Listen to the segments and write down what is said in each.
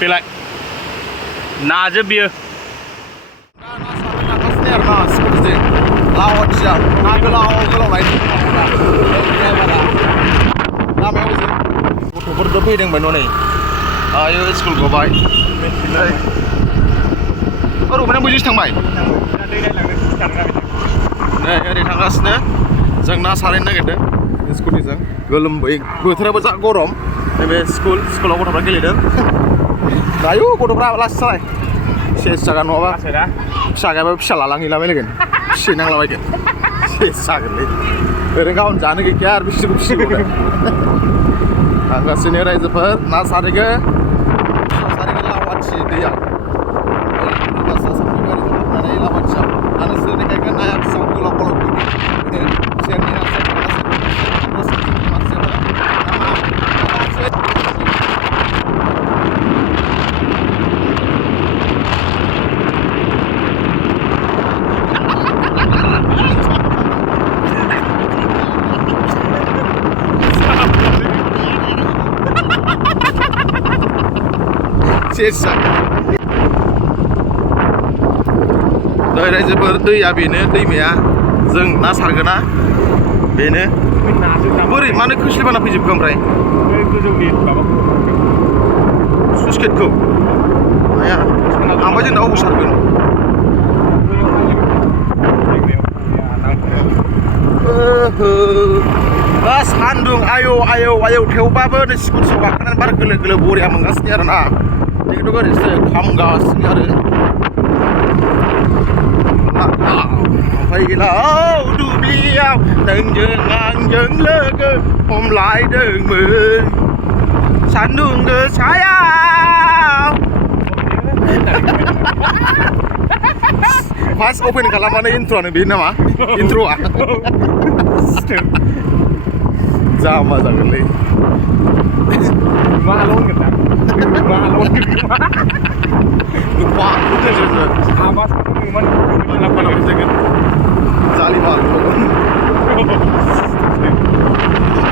बेलाय नाजोब बियो लावथिया ना गोलाव गोलाव लायनो लामायाव गथ'फोरबो फैदोंमोन नै आयो स्कुल गबाय रुमाना बैजोंसो थांबाय नै ओरै थांगासिनो जों ना सारहैनो नागिरदों स्कुटिजों गोलोमबोय बोथोराबो जा गरम नैबे स्कुलाव गथ'फ्रा गेलेदों दायो गथ'फ्रा लासै सालाय सेस जागोन नङाबा फिसा गायबाबो फिसा लालांहैलाबायगोन फिसि नांलाबायगोन सेस जागोनलै ओरैनो गाबोन जानो गैखाया आरो बिसोरखौ फिसिबावनो थांगासिनो रायजोफोर ना सारहैगोन लावाथि दैयाव लावाथियाव आरो सोरनिखायगोन नाया बेसेबां गोलाव गोलाव सेरनि सेसा दै रायजोफोर दैया बेनो दैमाया जों ना सारगोना बेनो बोरै मानो खोस्लिबाना फैजोबखो ओमफ्राय सुइस गेटखौ आया ओमफ्राय जों दा अबाव सारगोन सान्दुं आयौ थेवबाबो नै स्कुटियाव गाखोनानै बार गोलो गोलो बरिया मोनगासिनो आरो ना बेखौथ' ओरैसो खामगासिनो आरो ओमफ्राय गैला दुब्लियाव नोंजों आंजों लोगो हमलायदोंमोन सान्दुं गोसायाव फार्स्ट अपेन खालामनानै इन्ट्र'आनो बे नामा इन्ट्र'आ जामा जागोनलै मा होनगोन दा मा होनगोन lupa udah sudah apa mana jagan jali mal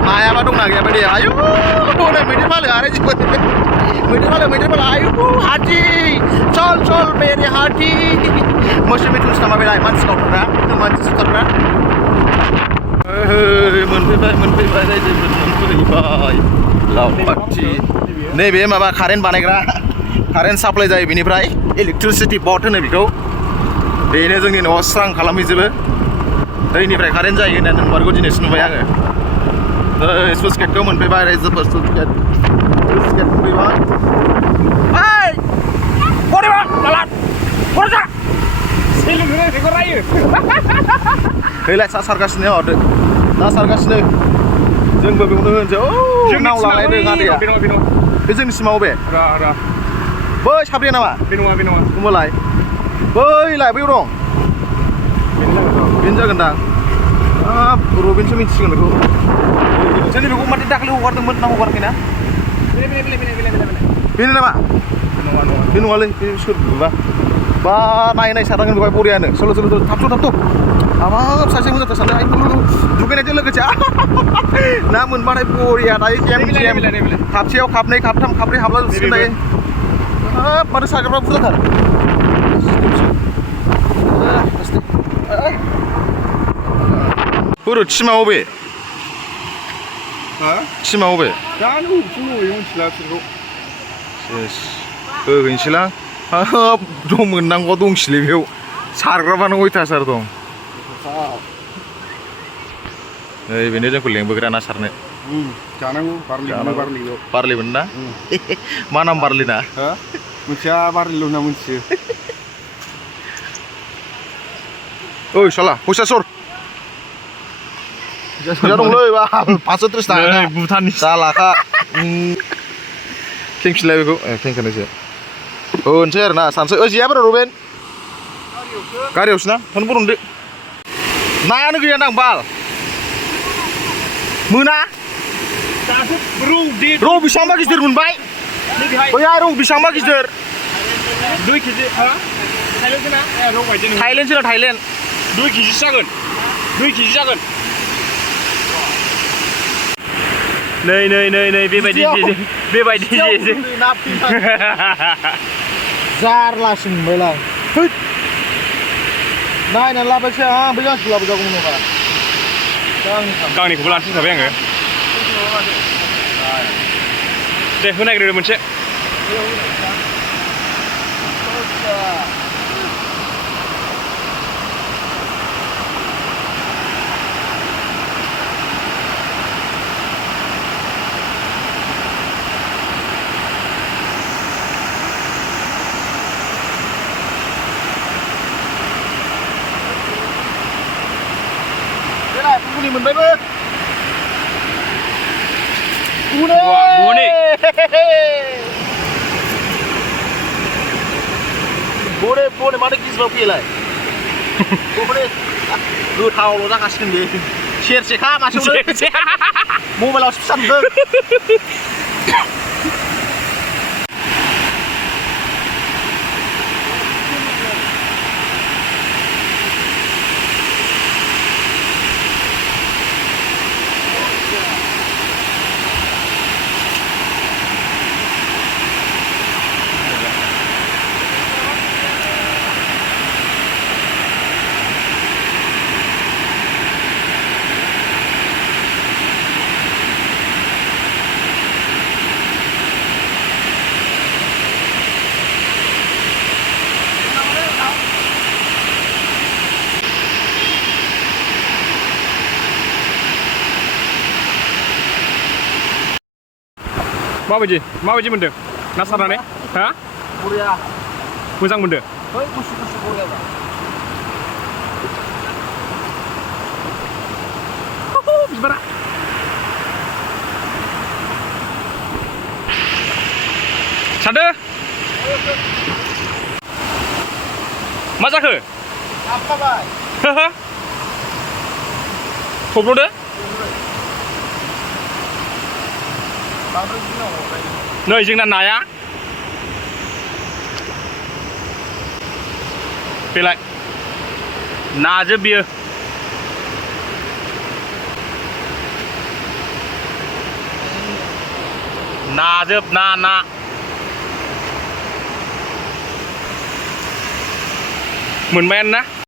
naya apa dong nagih apa dia ayo udah media mal ada juga media mal ayo hati sol मेरे hati masih terus sama belai man stop dah teman stop dah मोनफैबाय रायजोफोर मोनफैबाय लावथि नैबे माबा current बानायग्रा current supply जायो बेनिफ्राय electricity board होनो बेखौ बेनो जोंनि न'आव स्रां खालामहैजोबो दैनिफ्राय कारेन्ट जायो होनना नंमारगौ दिनैसो नुबाय आङो स्लुइस गेटखौ मोनफैबाय रायजोफोर स्लुइस गेट मोनफैबाय ओइ बरिबा लालाट बरजा सोलोंनो बेखौ रायो फैलाय सारगासिनो हरदो ना सारगासिनो जोंबो बेयावनो होनसै औ नाव लालायदों आदैया बे जोंनि सिमाव बे बै साब्रैया नामा बे नङा होमबालाय बैलाय बैयाव दं बेनो जागोनदां रबिनसो मिथिसिगोन बेखौ जोंनि बेखौ माथो दाखालि हगारदोंमोन ना हगाराखैना बेनो नामा बे नङालै बे सोर बा नाय सारनांगोन बेवहाय बरियानो सोलो थाबथ' हाबाब सासे मोजांथार सानदों आयु दुगैनायजों लोगोसे ना मोनबाथाय बरिया दायो जेम खापसेयाव खापनै खापथाम खाब्रै हाबला जोबसिगोन दायो हाब माथो सारग्राफ्रा बुरजाथार बोरो थिमा अबे थिमा अबे होहैनोसैलां हाब दं मोननांगौआ दंसैलै बेयाव सारग्राफ्रानो अयथासार दं नै बेनो जोंखौ लेंबोग्रा ना सारनो जानांगौ बारलिमोन ना मा नाम बारलि ना मिथिया बारलिल' होनना मिथियो ओइ साला फैसा सर फैसा दंलै बाल 530 थाखा भुटाननि जालाखा खेंफिनलाय बेखौ खेंखानोसै होनसै आरो ना सानसै जेया बोरो रबेन गारियावसो ना फन बरनदो नायानो गैया दां बाल मोना रौ बेसेबांबा गिदिर मोनबाय बैहाय रौ बेसेबांबा गिदिर 2 केजि थाइलेण्डसो ना थाइलेण्ड 2 केजि जागोन नै बेबायदि जे जारलासो मोनबायलां नायनानै लाबायसै आं बै गांसेखौ लाबोजागौमोन नामा गांनैखौबो लानो थिनखाबाय आङो दे होनायग्रोदो मोनसे Ini मोनबायबो बने माथो गिजिबाव फैलाय गोथावल' जागासिनो बे सेरसेखा मासेयावनो मबाइलावसो फिसा नुदों माबायदि मोनदों ना सारनानै हा बरिया मोजां मोनदों बै गुसु बरिया बिबारा सारदो मा जाखो हाबखाबाय थब्ल'दो नै जोंना नाया बेलाय नाजोब बियो नाजोब ना मोनबायानो ना